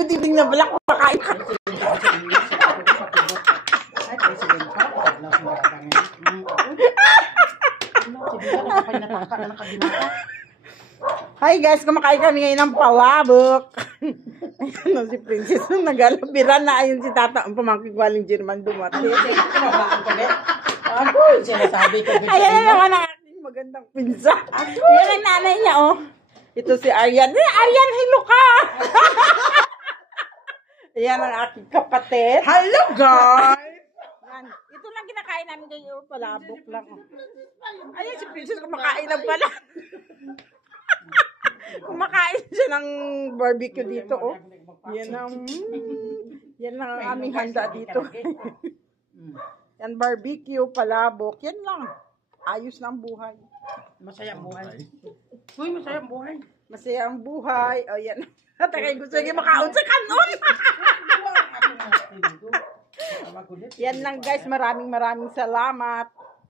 ko tibing na balak makain. Hi guys, kumakain kami ngayon ng palabok. Ano si Princess nagalabiran na ayun si Tata ang pamangkin waling German dumating. Ako, sinasabi ko. Ayan naman ang aking magandang pinsa. Yan ang nanay niya, oh. Ito si Arian. Arian, hello ka! Ayan ang aking kapatid. Hello, guys! Yan. Ito lang kinakain namin kayo, palabok lang. Ayan si Princess, kumakain lang pala. Kumakain siya ng barbecue dito, oh. Yan ang aming handa dito. Yan, barbecue, palabok. Yan lang. Ayos na ang buhay. Masaya ang buhay. Uy, masaya ang buhay. Masaya ang buhay. O, yan. Takay gusto niya makaon sa kanon. Yan lang, guys. Maraming salamat.